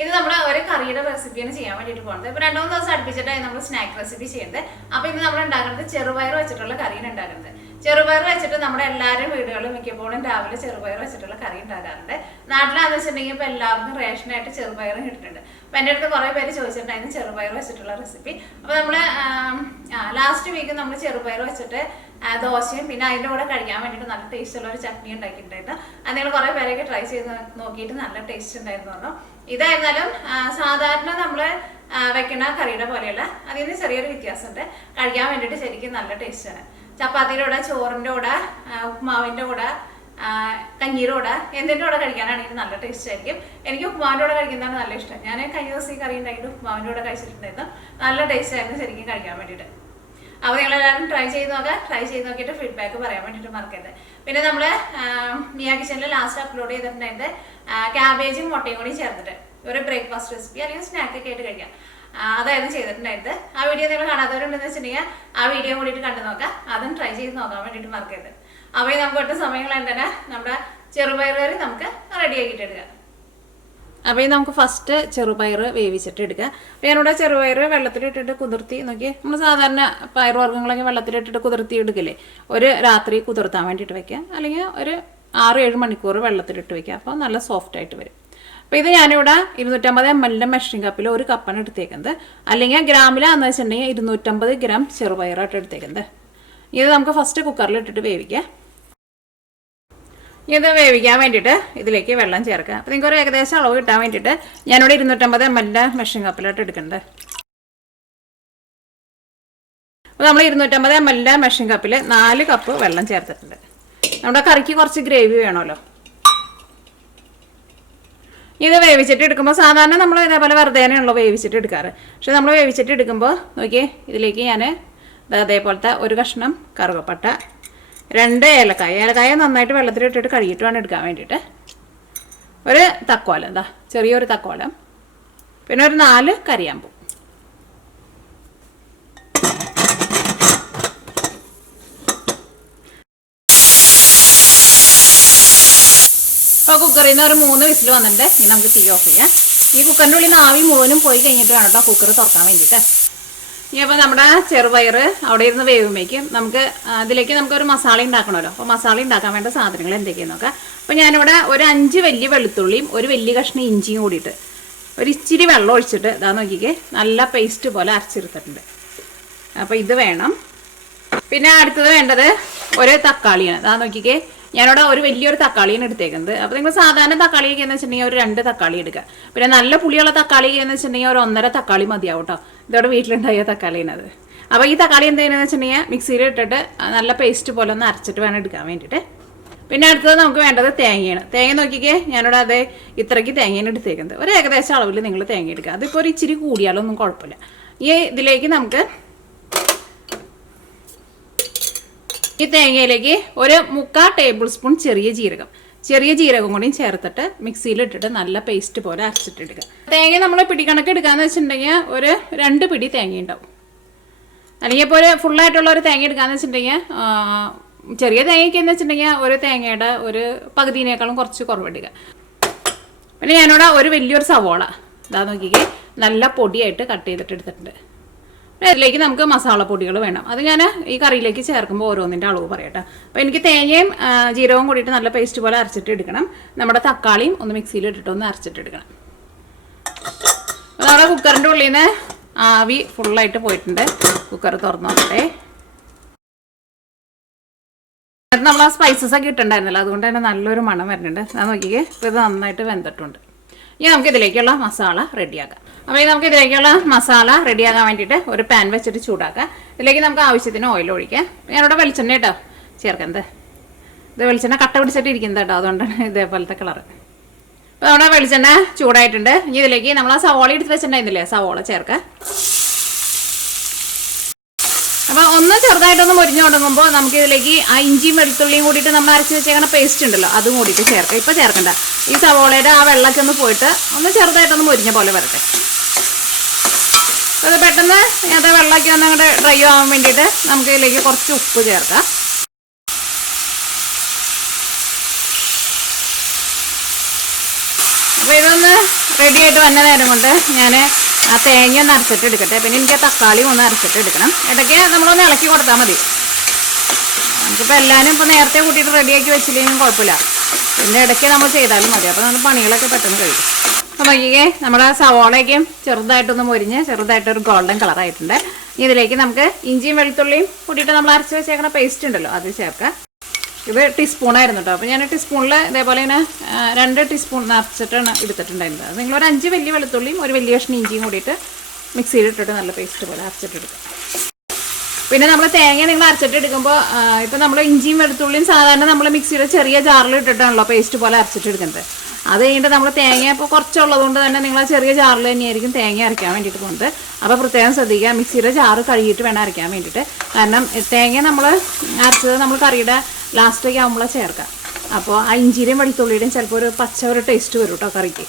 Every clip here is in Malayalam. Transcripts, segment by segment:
ഇത് നമ്മൾ ഒരു കറിയുടെ റെസിപ്പിയാണ് ചെയ്യാൻ വേണ്ടിയിട്ട് പോകുന്നത്. ഇപ്പോൾ 2-3 ദിവസം അടുപ്പിച്ചിട്ടായി നമ്മൾ സ്നാക്ക് റെസിപ്പി ചെയ്യുന്നത്. അപ്പോൾ ഇന്ന് നമ്മൾ ഉണ്ടാക്കുന്നത് ചെറുപയർ വെച്ചിട്ടുള്ള കറിയാണ് ഉണ്ടാക്കുന്നത്. ചെറുപയർ വെച്ചിട്ട് നമ്മുടെ എല്ലാവരും വീടുകളിലും മിക്കപ്പോഴും രാവിലെ ചെറുപയർ വെച്ചിട്ടുള്ള കറി ഉണ്ടാക്കാറുണ്ട്. നാട്ടിലാണെന്ന് വെച്ചിട്ടുണ്ടെങ്കിൽ ഇപ്പോൾ എല്ലാവർക്കും റേഷനായിട്ട് ചെറുപയർ കിട്ടുന്നുണ്ട്. അപ്പോൾ എൻ്റെ അടുത്ത് കുറേ പേര് ചോദിച്ചിട്ടുണ്ടായിരുന്നു ചെറുപയർ വെച്ചിട്ടുള്ള റെസിപ്പി. അപ്പോൾ നമ്മൾ ലാസ്റ്റ് വീക്ക് നമ്മൾ ചെറുപയർ വെച്ചിട്ട് ദോശയും പിന്നെ അതിൻ്റെ കൂടെ കഴിക്കാൻ വേണ്ടിയിട്ട് നല്ല ടേസ്റ്റുള്ള ഒരു ചട്നി ഉണ്ടാക്കിയിട്ടുണ്ടായിരുന്നു. അത് നിങ്ങൾ കുറേ പേരൊക്കെ ട്രൈ ചെയ്ത് നോക്കിയിട്ട് നല്ല ടേസ്റ്റ് ഉണ്ടായിരുന്നു പറഞ്ഞു. ഇതായിരുന്നാലും സാധാരണ നമ്മൾ വെക്കുന്ന കറിയുടെ പോലെയല്ല, അതിൽ നിന്ന് ചെറിയൊരു വ്യത്യാസമുണ്ട്. കഴിക്കാൻ വേണ്ടിയിട്ട് ശരിക്കും നല്ല ടേസ്റ്റാണ്. ചപ്പാത്തിയുടെ കൂടെ, ചോറിൻ്റെ കൂടെ, ഉപ്മാവിൻ്റെ കൂടെ, കഞ്ഞീരുടെ കൂടെ, എന്തിൻ്റെ കൂടെ കഴിക്കാനാണെങ്കിൽ നല്ല ടേസ്റ്റ് ആയിരിക്കും. എനിക്ക് ഉപ്മാവിൻ്റെ കൂടെ കഴിക്കുന്നതാണ് നല്ല ഇഷ്ടം. ഞാൻ കഴിഞ്ഞ ദിവസം ഈ കറി ഉണ്ടാക്കിയിട്ട് ഉപ്മാവിൻ്റെ കൂടെ കഴിച്ചിട്ടുണ്ടായിരുന്നു. നല്ല ടേസ്റ്റ് ആയിരുന്നു ശരിക്കും കഴിക്കാൻ വേണ്ടിയിട്ട്. അപ്പോൾ നിങ്ങളെല്ലാവരും ട്രൈ ചെയ്ത് നോക്കിയിട്ട് ഫീഡ്ബാക്ക് പറയാൻ വേണ്ടിയിട്ട് മറക്കരുത്. പിന്നെ നമ്മൾ മിയ കിച്ചണിൽ ലാസ്റ്റ് അപ്ലോഡ് ചെയ്തിട്ടുണ്ടായിരുന്നത് ക്യാബേജും മുട്ടയും കൂടി ചേർത്തിട്ട് ഒരു ബ്രേക്ക്ഫാസ്റ്റ് റെസിപ്പി അല്ലെങ്കിൽ സ്നാക്കൊക്കെ ആയിട്ട് കഴിക്കാം. അതായിരുന്നു ചെയ്തിട്ടുണ്ടായിരുന്നത്. ആ വീഡിയോ നിങ്ങൾ കാണാത്തവരുണ്ടെന്ന് വെച്ചിട്ടുണ്ടെങ്കിൽ ആ വീഡിയോ കൂടിയിട്ട് കണ്ടു നോക്കാം. അതും ട്രൈ ചെയ്ത് നോക്കാൻ വേണ്ടിയിട്ട് മറക്കരുത്. അപ്പോൾ നമുക്ക് ഒട്ടും സമയങ്ങൾ തന്നെ നമ്മുടെ ചെറുപയർ കറി നമുക്ക് റെഡിയാക്കിയിട്ട് എടുക്കാം. അപ്പോൾ നമുക്ക് ഫസ്റ്റ് ചെറുപയർ വേവിച്ചിട്ട് എടുക്കുക. അപ്പോൾ ഞാനിവിടെ ചെറുപയർ വെള്ളത്തിലിട്ടിട്ട് കുതിർത്തി നോക്കി. നമ്മൾ സാധാരണ പയറുവർഗ്ഗങ്ങളൊക്കെ വെള്ളത്തിലിട്ടിട്ട് കുതിർത്തി എടുക്കില്ലേ, ഒരു രാത്രി കുതിർത്താൻ വേണ്ടിയിട്ട് വയ്ക്കുക, അല്ലെങ്കിൽ ഒരു 6-7 മണിക്കൂർ വെള്ളത്തിലിട്ട് വയ്ക്കുക. അപ്പോൾ നല്ല സോഫ്റ്റായിട്ട് വരും. അപ്പോൾ ഇത് ഞാനിവിടെ 250 ml മെഷറിംഗ് കപ്പിൽ 1 കപ്പാണ് എടുത്തേക്കുന്നത്. അല്ലെങ്കിൽ ഗ്രാമിലാന്ന് വെച്ചിട്ടുണ്ടെങ്കിൽ 250 ഗ്രാം ചെറുപയറായിട്ട് എടുത്തേക്കുന്നത്. ഇത് നമുക്ക് ഫസ്റ്റ് കുക്കറിലിട്ടിട്ട് വേവിക്കാം. ഇത് വേവിക്കാൻ വേണ്ടിയിട്ട് ഇതിലേക്ക് വെള്ളം ചേർക്കുക. അപ്പോൾ നിങ്ങൾക്ക് ഒരു ഏകദേശം അളവ് കിട്ടാൻ വേണ്ടിയിട്ട് ഞാനിവിടെ 250 ml മെഷറിംഗ് കപ്പിലായിട്ട് എടുക്കുന്നത്. അപ്പോൾ നമ്മൾ 250 ml മെഷറിംഗ് കപ്പിൽ 4 കപ്പ് വെള്ളം ചേർത്തിട്ടുണ്ട്. നമ്മുടെ കറിക്ക് കുറച്ച് ഗ്രേവി വേണമല്ലോ. ഇത് വേവിച്ചിട്ട് എടുക്കുമ്പോൾ സാധാരണ നമ്മൾ ഇതേപോലെ വെറുതെയാണല്ലോ വേവിച്ചിട്ട് എടുക്കാറ്. പക്ഷെ നമ്മൾ വേവിച്ചിട്ട് എടുക്കുമ്പോൾ നോക്കിയേ, ഇതിലേക്ക് ഞാൻ അതേപോലത്തെ ഒരു കഷ്ണം കറുകപ്പട്ട, 2 ഏലക്കായ നന്നായിട്ട് വെള്ളത്തിലിട്ടിട്ട് കഴുകിയിട്ട് വേണം എടുക്കാൻ വേണ്ടിയിട്ട്, ഒരു തക്കോലം, ചെറിയൊരു തക്കോലം, പിന്നെ ഒരു 4 കരിയാമ്പൂ. അപ്പോൾ കുക്കറിൽ നിന്ന് ഒരു 3 വിസിൽ വന്നിട്ടുണ്ട്. ഇനി നമുക്ക് തീ ഓഫ് ചെയ്യാം. ഈ കുക്കറിൻ്റെ ഉള്ളിൽ നിന്ന് ആവി മുഴുവനും പോയി കഴിഞ്ഞിട്ട് വേണം കേട്ടോ കുക്കർ തുറക്കാൻ വേണ്ടിയിട്ട്. ഇനി അപ്പോൾ നമ്മുടെ ചെറുപയർ അവിടെ ഇരുന്ന് വേവുമ്പോഴേക്കും നമുക്ക് അതിലേക്ക് നമുക്കൊരു മസാല ഉണ്ടാക്കണമല്ലോ. അപ്പോൾ മസാല ഉണ്ടാക്കാൻ വേണ്ട സാധനങ്ങൾ എന്തൊക്കെയാണെന്ന് നോക്കാം. അപ്പോൾ ഞാനിവിടെ ഒരു 5 വലിയ വെളുത്തുള്ളിയും ഒരു വലിയ കഷ്ണം ഇഞ്ചിയും കൂടിയിട്ട് ഒരു ഇച്ചിരി വെള്ളം ഒഴിച്ചിട്ട് ഇതാ നോക്കിക്കേ, നല്ല പേസ്റ്റ് പോലെ അരച്ചെടുത്തിട്ടുണ്ട്. അപ്പോൾ ഇത് വേണം. പിന്നെ അടുത്തത് വേണ്ടത് ഒരു തക്കാളിയാണ്. ഇതാ നോക്കിക്കേ, ഞാനിവിടെ ഒരു വലിയൊരു തക്കാളിയാണ് എടുത്തേക്കുന്നത്. അപ്പോൾ നിങ്ങൾ സാധാരണ തക്കാളിയൊക്കെ എന്ന് വെച്ചിട്ടുണ്ടെങ്കിൽ ഒരു 2 തക്കാളി എടുക്കുക. പിന്നെ നല്ല പുളിയുള്ള തക്കാളി എന്ന് വെച്ചിട്ടുണ്ടെങ്കിൽ ഒരു 1.5 തക്കാളി മതിയാവും കേട്ടോ. ഇതോടെ വീട്ടിലുണ്ടായ തക്കാളിയാണത്. അപ്പോൾ ഈ തക്കാളി എന്തെയ്യണമെന്ന് വെച്ചിട്ടുണ്ടെങ്കിൽ മിക്സിയിൽ ഇട്ടിട്ട് നല്ല പേസ്റ്റ് പോലെ ഒന്ന് അരച്ചിട്ട് വേണം എടുക്കാൻ വേണ്ടിയിട്ട്. പിന്നെ അടുത്തത് നമുക്ക് വേണ്ടത് തേങ്ങയാണ്. തേങ്ങ നോക്കിക്കേ, ഞാനിവിടെ അതേ ഇത്രയ്ക്ക് തേങ്ങയാണ് എടുത്തേക്കുന്നത്. ഒരു ഏകദേശം അളവിൽ നിങ്ങൾ തേങ്ങ എടുക്കുക. അതിപ്പോൾ ഒരു ഇച്ചിരി കൂടിയാലൊന്നും കുഴപ്പമില്ല. ഈ ഇതിലേക്ക് നമുക്ക് ഈ തേങ്ങയിലേക്ക് ഒരു 3/4 ടേബിൾ സ്പൂൺ ചെറിയ ജീരകം കൂടിയും ചേർത്തിട്ട് മിക്സിയിലിട്ടിട്ട് നല്ല പേസ്റ്റ് പോലെ അരച്ചിട്ടെടുക്കുക. തേങ്ങ നമ്മൾ പിടിക്കണക്ക് എടുക്കാന്ന് വെച്ചിട്ടുണ്ടെങ്കിൽ ഒരു 2 പിടി തേങ്ങ ഉണ്ടാവും. അല്ലെങ്കിൽ ഇപ്പോൾ ഒരു ഫുള്ളായിട്ടുള്ള ഒരു തേങ്ങ എടുക്കാന്ന് വെച്ചിട്ടുണ്ടെങ്കിൽ, ചെറിയ തേങ്ങയ്ക്ക് എന്ന് വെച്ചിട്ടുണ്ടെങ്കിൽ ഒരു തേങ്ങയുടെ ഒരു പകുതിനേക്കാളും കുറച്ച് കുറവെടുക്കുക. പിന്നെ ഞാനിവിടെ ഒരു വലിയൊരു സവോള ഇതാ നോക്കിക്കേ, നല്ല പൊടിയായിട്ട് കട്ട് ചെയ്തിട്ട് എടുത്തിട്ടുണ്ട്. അതിലേക്ക് നമുക്ക് മസാലപ്പൊടികൾ വേണം. അത് ഞാൻ ഈ കറിയിലേക്ക് ചേർക്കുമ്പോൾ ഓരോന്നിൻ്റെ അളവ് പറയട്ടെ. അപ്പോൾ എനിക്ക് തേങ്ങയും ജീരകവും കൂടിയിട്ട് നല്ല പേസ്റ്റ് പോലെ അരച്ചിട്ട് എടുക്കണം. നമ്മുടെ തക്കാളിയും ഒന്ന് മിക്സിയിൽ ഇട്ടിട്ട് ഒന്ന് അരച്ചിട്ട് എടുക്കണം. അപ്പോൾ നമ്മുടെ കുക്കറിൻ്റെ ഉള്ളിൽ നിന്ന് ആവി ഫുള്ളായിട്ട് പോയിട്ടുണ്ട്. കുക്കർ തുറന്നു നോക്കട്ടെ. അത് നമ്മൾ ആ സ്പൈസസ് ഒക്കെ ഇട്ടുണ്ടായിരുന്നല്ലോ, അതുകൊണ്ട് തന്നെ നല്ലൊരു മണം വരുന്നുണ്ട്. അത് നോക്കിക്കേ, ഇപ്പോൾ ഇത് നന്നായിട്ട് വെന്തിട്ടുണ്ട്. ഇനി നമുക്ക് ഇതിലേക്കുള്ള മസാല റെഡിയാക്കാം. അപ്പോൾ നമുക്ക് ഇതിലേക്കുള്ള മസാല റെഡിയാക്കാൻ വേണ്ടിയിട്ട് ഒരു പാൻ വെച്ചിട്ട് ചൂടാക്കാം. ഇതിലേക്ക് നമുക്ക് ആവശ്യത്തിന് ഓയിൽ ഒഴിക്കാം. ഞാനിവിടെ വെളിച്ചെണ്ണ കേട്ടോ ചേർക്കുന്നത്. ഇത് വെളിച്ചെണ്ണ കട്ട പിടിച്ചിട്ട് ഇരിക്കുന്നത് കേട്ടോ, അതുകൊണ്ടാണ് ഇതേപോലത്തെ കളറ്. അപ്പോൾ നമ്മുടെ വെളിച്ചെണ്ണ ചൂടായിട്ടുണ്ട്. ഇനി ഇതിലേക്ക് നമ്മൾ ആ സവോള എടുത്ത് വെച്ചിട്ടുണ്ടായിരുന്നില്ലേ, സവോള ചേർക്കാം. അപ്പോൾ ഒന്ന് ചെറുതായിട്ടൊന്ന് മുരിഞ്ഞു തുടങ്ങുമ്പോൾ നമുക്ക് ഇതിലേക്ക് ആ ഇഞ്ചിയും വെളുത്തുള്ളിയും കൂടിയിട്ട് നമ്മൾ അരച്ച് വെച്ചേക്കുന്ന പേസ്റ്റ് ഉണ്ടല്ലോ, അതും കൂടിയിട്ട് ചേർക്കാം. ഇപ്പോൾ ചേർക്കണ്ട. ഈ സവോളയുടെ ആ വെള്ളമൊക്കെ ഒന്ന് പോയിട്ട് ഒന്ന് ചെറുതായിട്ടൊന്ന് മുരിഞ്ഞ പോലെ വരട്ടെ. അത് പെട്ടെന്ന് അത് വെള്ളമൊക്കെ ഒന്ന് അങ്ങോട്ട് ഡ്രൈ ആവാൻ വേണ്ടിയിട്ട് നമുക്ക് ഇതിലേക്ക് കുറച്ച് ഉപ്പ് ചേർക്കാം. അപ്പോൾ ഇതൊന്ന് റെഡി ആയിട്ട് വന്ന നേരം കൊണ്ട് ഞാൻ ആ തേങ്ങ ഒന്ന് അരച്ചിട്ട് എടുക്കട്ടെ. പിന്നെ എനിക്ക് ആ തക്കാളി ഒന്ന് അരച്ചിട്ട് എടുക്കണം. ഇടയ്ക്ക് നമ്മളൊന്ന് ഇളക്കി കൊടുത്താൽ മതി. നമുക്കിപ്പോൾ എല്ലാവരും ഇപ്പോൾ നേരത്തെ കൂട്ടിയിട്ട് റെഡിയാക്കി വെച്ചില്ലെങ്കിലും കുഴപ്പമില്ല. പിന്നെ ഇടയ്ക്ക് നമ്മൾ ചെയ്താലും മതി. അപ്പോൾ നമ്മൾ പണികളൊക്കെ പെട്ടെന്ന് കഴിയും. അപ്പോൾ നോക്കിക്കേ, നമ്മുടെ സവോളയ്ക്കും ചെറുതായിട്ടൊന്ന് മൊരിഞ്ഞ് ചെറുതായിട്ടൊരു ഗോൾഡൻ കളറായിട്ടുണ്ട്. ഇതിലേക്ക് നമുക്ക് ഇഞ്ചിയും വെളുത്തുള്ളിയും കൂട്ടിയിട്ട് നമ്മൾ അരച്ച് വെച്ചേക്കുന്ന പേസ്റ്റ് ഉണ്ടല്ലോ അത് ചേർക്കാം. ഇത് ടീസ്പൂണായിരുന്നു കേട്ടോ. അപ്പോൾ ഞാൻ ടീസ്പൂണിൽ ഇതേപോലെ ഇങ്ങനെ 2 ടീസ്പൂൺ നിറച്ചിട്ടാണ് എടുത്തിട്ടുണ്ടായിരുന്നത്. അത് നിങ്ങളൊരു 5 വലിയ വെളുത്തുള്ളിയും ഒരു വലിയ കഷ്ണം ഇഞ്ചിയും കൂടിയിട്ട് മിക്സിയിൽ ഇട്ടിട്ട് നല്ല പേസ്റ്റ് പോലെ അരച്ചിട്ടെടുക്കാം. പിന്നെ നമ്മൾ തേങ്ങ നിങ്ങൾ അരച്ചിട്ട് എടുക്കുമ്പോൾ ഇപ്പം നമ്മൾ ഇഞ്ചിയും വെളുത്തുള്ളിയും സാധാരണ നമ്മൾ മിക്സിയുടെ ചെറിയ ജാറിൽ ഇട്ടിട്ടാണല്ലോ പേസ്റ്റ് പോലെ അരച്ചിട്ട് എടുക്കുന്നത്. അത് കഴിഞ്ഞിട്ട് നമ്മൾ തേങ്ങ ഇപ്പോൾ കുറച്ചുള്ളത് കൊണ്ട് തന്നെ നിങ്ങൾ ചെറിയ ജാറിൽ തന്നെയായിരിക്കും തേങ്ങ അരയ്ക്കാൻ വേണ്ടിയിട്ട് പോകുന്നത്. അപ്പോൾ പ്രത്യേകം ശ്രദ്ധിക്കുക, മിക്സിയുടെ ജാറ് കഴുകിയിട്ട് വേണം അരയ്ക്കാൻ വേണ്ടിയിട്ട്. കാരണം തേങ്ങ നമ്മൾ അരച്ചത് നമ്മൾ കറിയുടെ ലാസ്റ്റേക്ക് ആകുമ്പോൾ ചേർക്കാം. അപ്പോൾ ആ ഇഞ്ചിയുടെയും വെളുത്തുള്ളിയുടെയും ചിലപ്പോൾ ഒരു പച്ച ഒരു ടേസ്റ്റ് വരും കേട്ടോ കറിക്ക്.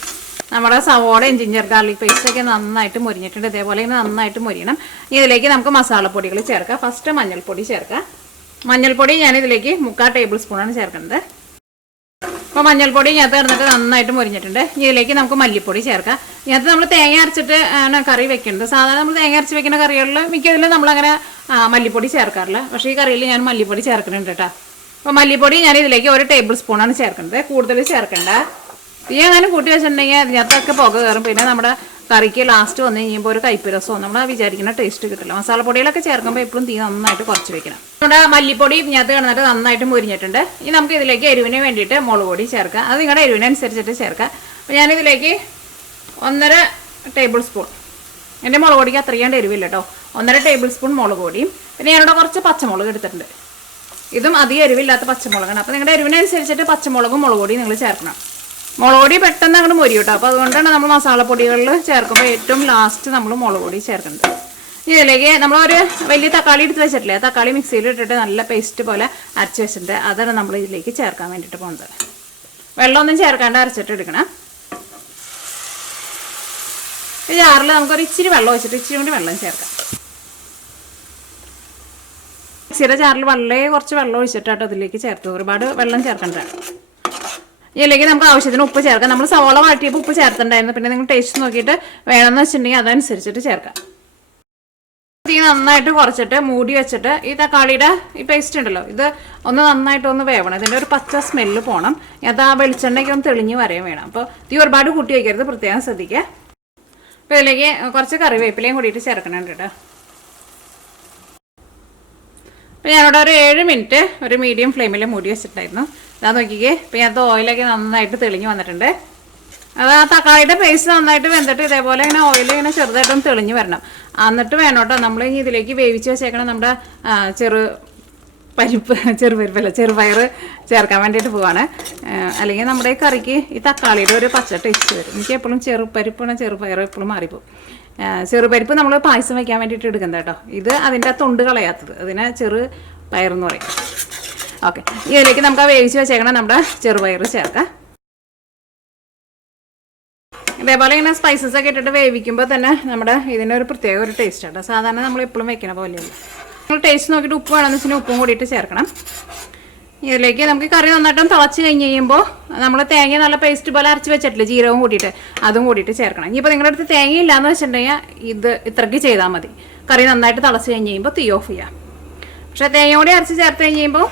നമ്മുടെ സവോളയും ജിഞ്ചർ ഗാർലിക് പേസ്റ്റൊക്കെ നന്നായിട്ട് മൊരിഞ്ഞിട്ടുണ്ട്. ഇതേപോലെ നന്നായിട്ട് മൊരിയണം. ഇതിലേക്ക് നമുക്ക് മസാലപ്പൊടികൾ ചേർക്കാം. ഫസ്റ്റ് മഞ്ഞൾപ്പൊടി ചേർക്കാം. മഞ്ഞൾപ്പൊടി ഞാനിതിലേക്ക് 3/4 ടേബിൾ സ്പൂണാണ് ചേർക്കുന്നത്. അപ്പോൾ മഞ്ഞൾപ്പൊടി ഇതിനകത്ത് കിടന്നിട്ട് നന്നായിട്ട് മൊരിഞ്ഞിട്ടുണ്ട്. ഇതിലേക്ക് നമുക്ക് മല്ലിപ്പൊടി ചേർക്കാം. ഇതിനകത്ത് നമ്മൾ തേങ്ങ അരച്ചിട്ട് ആണ് കറി വെക്കുന്നത്. സാധാരണ നമ്മൾ തേങ്ങ അരച്ച് വെക്കുന്ന കറികളിൽ മിക്കതിലും നമ്മളങ്ങനെ മല്ലിപ്പൊടി ചേർക്കാറില്ല. പക്ഷേ ഈ കറിയിൽ ഞാൻ മല്ലിപ്പൊടി ചേർക്കുന്നുണ്ട് കേട്ടോ. അപ്പോൾ മല്ലിപ്പൊടി ഞാൻ ഇതിലേക്ക് 1 ടേബിൾ സ്പൂണാണ് ചേർക്കുന്നത്. കൂടുതൽ ചേർക്കേണ്ട. ഈ അങ്ങനെ കൂട്ടി വെച്ചിട്ടുണ്ടെങ്കിൽ അതിനകത്തൊക്കെ പുക കയറും. പിന്നെ നമ്മുടെ കറിക്ക് ലാസ്റ്റ് വന്നു കഴിയുമ്പോൾ ഒരു കയ്പ്പ് രസമോ നമ്മൾ വിചാരിക്കുന്ന ടേസ്റ്റ് കിട്ടില്ല. മസാലപ്പൊടികളൊക്കെ ചേർക്കുമ്പോൾ എപ്പോഴും തീ നന്നായിട്ട് കുറച്ച് വെക്കണം. നമ്മുടെ മല്ലിപ്പൊടി ഇതിനകത്ത് കിടന്നിട്ട് നന്നായിട്ട് മുരിഞ്ഞിട്ടുണ്ട്. ഇനി നമുക്ക് ഇതിലേക്ക് എരിവിന് വേണ്ടിയിട്ട് മുളക് പൊടി ചേർക്കാം. അത് നിങ്ങളുടെ എരിവിനനുസരിച്ചിട്ട് ചേർക്കാം. അപ്പോൾ ഞാനിതിലേക്ക് 1.5 ടേബിൾ സ്പൂൺ, എൻ്റെ മുളക് പൊടിക്ക് അത്രയാണ്ട് എരിവില്ല കേട്ടോ, 1.5 ടേബിൾ സ്പൂൺ മുളക് പൊടിയും പിന്നെ ഞാനിവിടെ കുറച്ച് പച്ചമുളക് എടുത്തിട്ടുണ്ട്. ഇതും അധികം എരിവില്ലാത്ത പച്ചമുളകാണ്. അപ്പോൾ നിങ്ങളുടെ എരിവിനനുസരിച്ചിട്ട് പച്ചമുളകും മുളക് പൊടിയും നിങ്ങൾ ചേർക്കണം. മുളക് പൊടി പെട്ടെന്ന് അങ്ങോട്ട് മൊരിയും കേട്ടോ. അപ്പോൾ അതുകൊണ്ടാണ് നമ്മൾ മസാലപ്പൊടികളിൽ ചേർക്കുമ്പോൾ ഏറ്റവും ലാസ്റ്റ് നമ്മൾ മുളക് പൊടി ചേർക്കുന്നത്. ഇതിലേക്ക് നമ്മളൊരു വലിയ തക്കാളി എടുത്ത് വെച്ചിട്ടില്ലേ, തക്കാളി മിക്സിയിൽ ഇട്ടിട്ട് നല്ല പേസ്റ്റ് പോലെ അരച്ച് വെച്ചിട്ടുണ്ട്. അതാണ് നമ്മൾ ഇതിലേക്ക് ചേർക്കാൻ വേണ്ടിയിട്ട് പോകുന്നത്. വെള്ളമൊന്നും ചേർക്കാണ്ട് അരച്ചിട്ട് എടുക്കണം. ഈ ജാറിൽ നമുക്കൊരു ഇച്ചിരി വെള്ളം വെച്ചിട്ട് ഇച്ചിരി കൂടി വെള്ളം ചേർക്കാം. മിക്സിയുടെ ജാറിൽ വളരെ കുറച്ച് വെള്ളം ഒഴിച്ചിട്ടാട്ടോ ഇതിലേക്ക് ചേർത്ത്. ഒരുപാട് വെള്ളം ചേർക്കണ്ട. ഇതിലേക്ക് നമുക്ക് ആവശ്യത്തിന് ഉപ്പ് ചേർക്കാം. നമ്മൾ സവോള വാട്ടിയപ്പോൾ ഉപ്പ് ചേർത്തിട്ടുണ്ടായിരുന്നു. പിന്നെ നിങ്ങൾ ടേസ്റ്റ് നോക്കിയിട്ട് വേണമെന്ന് വെച്ചിട്ടുണ്ടെങ്കിൽ അതനുസരിച്ചിട്ട് ചേർക്കാം. തീ നന്നായിട്ട് കുറച്ചിട്ട് മൂടി വെച്ചിട്ട് ഈ തക്കാളിയുടെ ഈ പേസ്റ്റ് ഉണ്ടല്ലോ ഇത് ഒന്ന് നന്നായിട്ടൊന്ന് വേവണം. ഇതിൻ്റെ ഒരു പച്ച സ്മെല്ല് പോകണം. അത് ആ വെളിച്ചെണ്ണയ്ക്ക് ഒന്ന് തെളിഞ്ഞ് വരെയും വേണം. അപ്പോൾ തീ ഒരുപാട് കൂട്ടി വയ്ക്കരുത്, പ്രത്യേകം ശ്രദ്ധിക്കുക. അപ്പോൾ ഇതിലേക്ക് കുറച്ച് കറിവേപ്പിലയും കൂടിയിട്ട് ചേർക്കണുണ്ട് കേട്ടോ. അപ്പോൾ ഞാനിവിടെ ഒരു 7 മിനിറ്റ് ഒരു മീഡിയം ഫ്ലെയിമിൽ മൂടി വെച്ചിട്ടായിരുന്നു. ഇതാ നോക്കിക്കേ, ഇപ്പോൾ ഇതിനകത്ത് ഓയിലൊക്കെ നന്നായിട്ട് തെളിഞ്ഞ് വന്നിട്ടുണ്ട്. അത് ആ തക്കാളിയുടെ പേസ്റ്റ് നന്നായിട്ട് വെന്തിട്ട് ഇതേപോലെ ഇങ്ങനെ ഓയിൽ ഇങ്ങനെ ചെറുതായിട്ടൊന്ന് തെളിഞ്ഞ് വരണം. എന്നിട്ട് വേണം കേട്ടോ നമ്മൾ ഇനി ഇതിലേക്ക് വേവിച്ച് വെച്ചേക്കണം നമ്മുടെ ചെറുപയർ ചേർക്കാൻ വേണ്ടിയിട്ട് പോവാണ്. അല്ലെങ്കിൽ നമ്മുടെ ഈ കറിക്ക് ഈ തക്കാളിയുടെ ഒരു പച്ച ടേസ്റ്റ് വരും. എനിക്ക് എപ്പോഴും ചെറുപയർ എപ്പോഴും മാറിപ്പോവും. ചെറുപരിപ്പ് നമ്മൾ പായസം വയ്ക്കാൻ വേണ്ടിയിട്ട് എടുക്കുന്നത് കേട്ടോ. ഇത് അതിൻ്റെ തൊണ്ട് കളയാത്തത്, അതിനെ ചെറുപയർ എന്ന് പറയും. ഓക്കെ, ഇതിലേക്ക് നമുക്ക് ആ വേവിച്ച് വെച്ചേക്കണം നമ്മുടെ ചെറുപയർ ചേർക്കാം. ഇതേപോലെ ഇങ്ങനെ സ്പൈസസ് ഒക്കെ ഇട്ടിട്ട് വേവിക്കുമ്പോൾ തന്നെ നമ്മുടെ ഇതിനൊരു പ്രത്യേക ഒരു ടേസ്റ്റ് ആണ്. സാധാരണ നമ്മൾ എപ്പോഴും വെക്കണ പോലെയല്ല. നമ്മൾ ടേസ്റ്റ് നോക്കിയിട്ട് ഉപ്പ് വേണമെന്ന് വെച്ചാൽ ഉപ്പും കൂടിയിട്ട് ചേർക്കണം. ഇതിലേക്ക് നമുക്ക് കറി നന്നായിട്ടും തിളച്ച് കഴിഞ്ഞ് കഴിയുമ്പോൾ നമ്മൾ തേങ്ങ നല്ല പേസ്റ്റ് പോലെ അരച്ച് വെച്ചിട്ടില്ലേ, ജീരകവും കൂട്ടിയിട്ട് അതും കൂടിയിട്ട് ചേർക്കണം. ഇനിയിപ്പോൾ നിങ്ങളുടെ അടുത്ത് തേങ്ങ ഇല്ലയെന്ന് വെച്ചിട്ടുണ്ടെങ്കിൽ ഇത് ഇത്രയ്ക്ക് ചെയ്താൽ മതി. കറി നന്നായിട്ട് തിളച്ച് കഴിഞ്ഞ് കഴിയുമ്പോൾ തീ ഓഫ് ചെയ്യാം. പക്ഷേ തേങ്ങ കൂടി അരച്ച് ചേർത്ത് കഴിഞ്ഞ് കഴിയുമ്പോൾ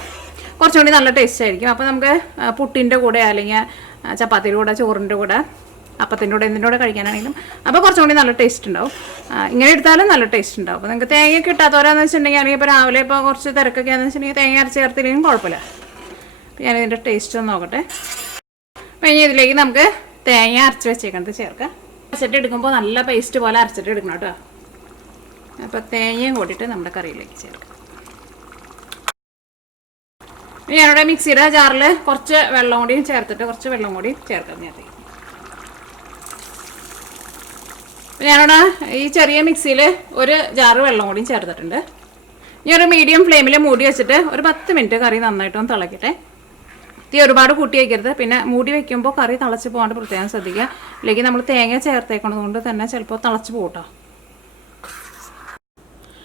കുറച്ചും കൂടി നല്ല ടേസ്റ്റ് ആയിരിക്കും. അപ്പോൾ നമുക്ക് പുട്ടിൻ്റെ കൂടെ അല്ലെങ്കിൽ ചപ്പാത്തിയുടെ കൂടെ, ചോറിൻ്റെ കൂടെ, അപ്പത്തിൻ്റെ കൂടെ, എന്തിൻ്റെ കൂടെ കഴിക്കാനാണെങ്കിലും അപ്പോൾ കുറച്ചും കൂടി നല്ല ടേസ്റ്റ് ഉണ്ടാവും. ഇങ്ങനെ എടുത്താലും നല്ല ടേസ്റ്റ് ഉണ്ടാവും. അപ്പോൾ നിങ്ങൾക്ക് തേങ്ങ കിട്ടാത്തവരാന്ന് വെച്ചിട്ടുണ്ടെങ്കിൽ, അല്ലെങ്കിൽ ഇപ്പോൾ രാവിലെ ഇപ്പോൾ കുറച്ച് തിരക്കൊക്കെ ആണെന്ന് വെച്ചിട്ടുണ്ടെങ്കിൽ തേങ്ങ അരച്ച് ചേർത്തില്ലെങ്കിലും കുഴപ്പമില്ല. അപ്പോൾ ഞാനിതിൻ്റെ ടേസ്റ്റ് ഒന്ന് നോക്കട്ടെ. അപ്പോൾ ഇനി ഇതിലേക്ക് നമുക്ക് തേങ്ങ അരച്ച് വെച്ചേക്കണത് ചേർക്കാം. അരച്ചിട്ട് എടുക്കുമ്പോൾ നല്ല പേസ്റ്റ് പോലെ അരച്ചിട്ട് എടുക്കണം കേട്ടോ. അപ്പോൾ തേങ്ങയും കൂട്ടിയിട്ട് നമ്മുടെ കറിയിലേക്ക് ചേർക്കാം. ഞാനിവിടെ മിക്സിയുടെ ജാറിൽ കുറച്ച് വെള്ളം കൂടി ചേർത്തിട്ട് കുറച്ച് വെള്ളം കൂടി ചേർക്കാം. ഞാനിവിടെ ഈ ചെറിയ മിക്സിയിൽ ഒരു ജാറ് വെള്ളം കൂടി ചേർത്തിട്ടുണ്ട്. ഇനി ഒരു മീഡിയം ഫ്ലെയിമിൽ മൂടി വെച്ചിട്ട് ഒരു 10 മിനിറ്റ് കറി നന്നായിട്ടൊന്ന് തിളക്കട്ടെ. തീ ഒരുപാട് കൂട്ടി വയ്ക്കരുത്. പിന്നെ മൂടി വയ്ക്കുമ്പോൾ കറി തിളച്ച് പോകാണ്ട് പ്രത്യേകം ശ്രദ്ധിക്കുക. അല്ലെങ്കിൽ നമ്മൾ തേങ്ങ ചേർത്തേക്കണത് കൊണ്ട് തന്നെ ചിലപ്പോൾ തിളച്ച് പോകട്ടോ.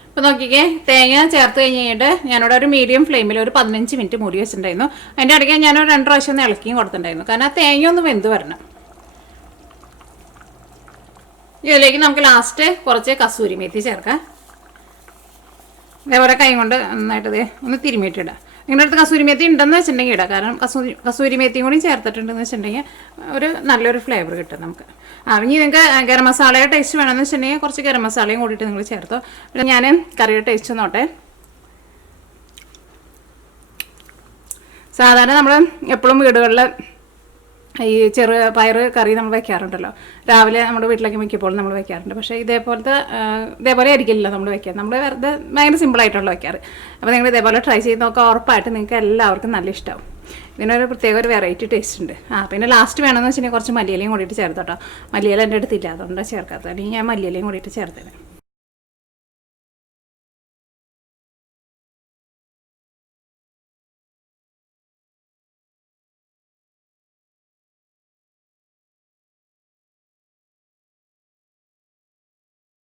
ഇപ്പോൾ നോക്കിക്കേ, തേങ്ങ ചേർത്ത് കഴിഞ്ഞിട്ട് ഞാനിവിടെ ഒരു മീഡിയം ഫ്ലെയിമിൽ ഒരു 15 മിനിറ്റ് മൂടി വെച്ചിട്ടുണ്ടായിരുന്നു. അതിൻ്റെ ഇടയ്ക്ക് ഞാനൊരു 2 പ്രാവശ്യം ഒന്ന് ഇളക്കിയും കൊടുത്തിട്ടുണ്ടായിരുന്നു. കാരണം ആ തേങ്ങ ഒന്ന് വെന്ത് വരണം. ഇതിലേക്ക് നമുക്ക് ലാസ്റ്റ് കുറച്ച് കസൂരി മേത്തി ചേർക്കാം. ഇതേപോലെ കൈ കൊണ്ട് നന്നായിട്ട് ഒന്ന് തിരുമിയിട്ടിടാം. നിങ്ങളുടെ അടുത്ത് കസൂരി മേത്തി ഉണ്ടെന്ന് വെച്ചിട്ടുണ്ടെങ്കിൽ ഇടാം. കാരണം കസൂരി മേത്തിയും കൂടി ചേർത്തിട്ടുണ്ടെന്ന് വെച്ചിട്ടുണ്ടെങ്കിൽ ഒരു നല്ലൊരു ഫ്ലേവർ കിട്ടും നമുക്ക്. ഇനി നിങ്ങൾക്ക് ഗരം മസാലയുടെ ടേസ്റ്റ് വേണമെന്ന് വെച്ചിട്ടുണ്ടെങ്കിൽ കുറച്ച് ഗരം മസാലയും കൂടിയിട്ട് നിങ്ങൾ ചേർത്തോ. പിന്നെ ഞാൻ കറിയുടെ ടേസ്റ്റ് നോട്ടെ. സാധാരണ നമ്മൾ എപ്പോഴും വീടുകളിൽ ഈ ചെറുപയർ കറി നമ്മൾ വയ്ക്കാറുണ്ടല്ലോ. രാവിലെ നമ്മുടെ വീട്ടിലേക്ക് മിക്കപ്പോഴും നമ്മൾ വയ്ക്കാറുണ്ട്. പക്ഷേ ഇതേപോലെ ആയിരിക്കില്ല നമ്മൾ വയ്ക്കുക. നമ്മൾ വെറുതെ ഭയങ്കര സിമ്പിളായിട്ടുള്ള വയ്ക്കാറ്. അപ്പോൾ നിങ്ങൾ ഇതേപോലെ ട്രൈ ചെയ്ത് നോക്കുക. ഉറപ്പായിട്ട് നിങ്ങൾക്ക് എല്ലാവർക്കും നല്ല ഇഷ്ടമാവും. ഇതിനൊരു പ്രത്യേക ഒരു വെറൈറ്റി ടേസ്റ്റ് ഉണ്ട്. പിന്നെ ലാസ്റ്റ് വേണമെന്ന് വെച്ചിട്ടുണ്ടെങ്കിൽ കുറച്ച് മല്ലിയിലയും കൂടിയിട്ട് ചേർത്തോട്ടോ. മല്ലിയില എൻ്റെ അടുത്തില്ല, അതുകൊണ്ട് ചേർക്കാത്തത്. അല്ലെങ്കിൽ ഞാൻ മല്ലിയിലയും കൂടിയിട്ട് ചേർത്തത്.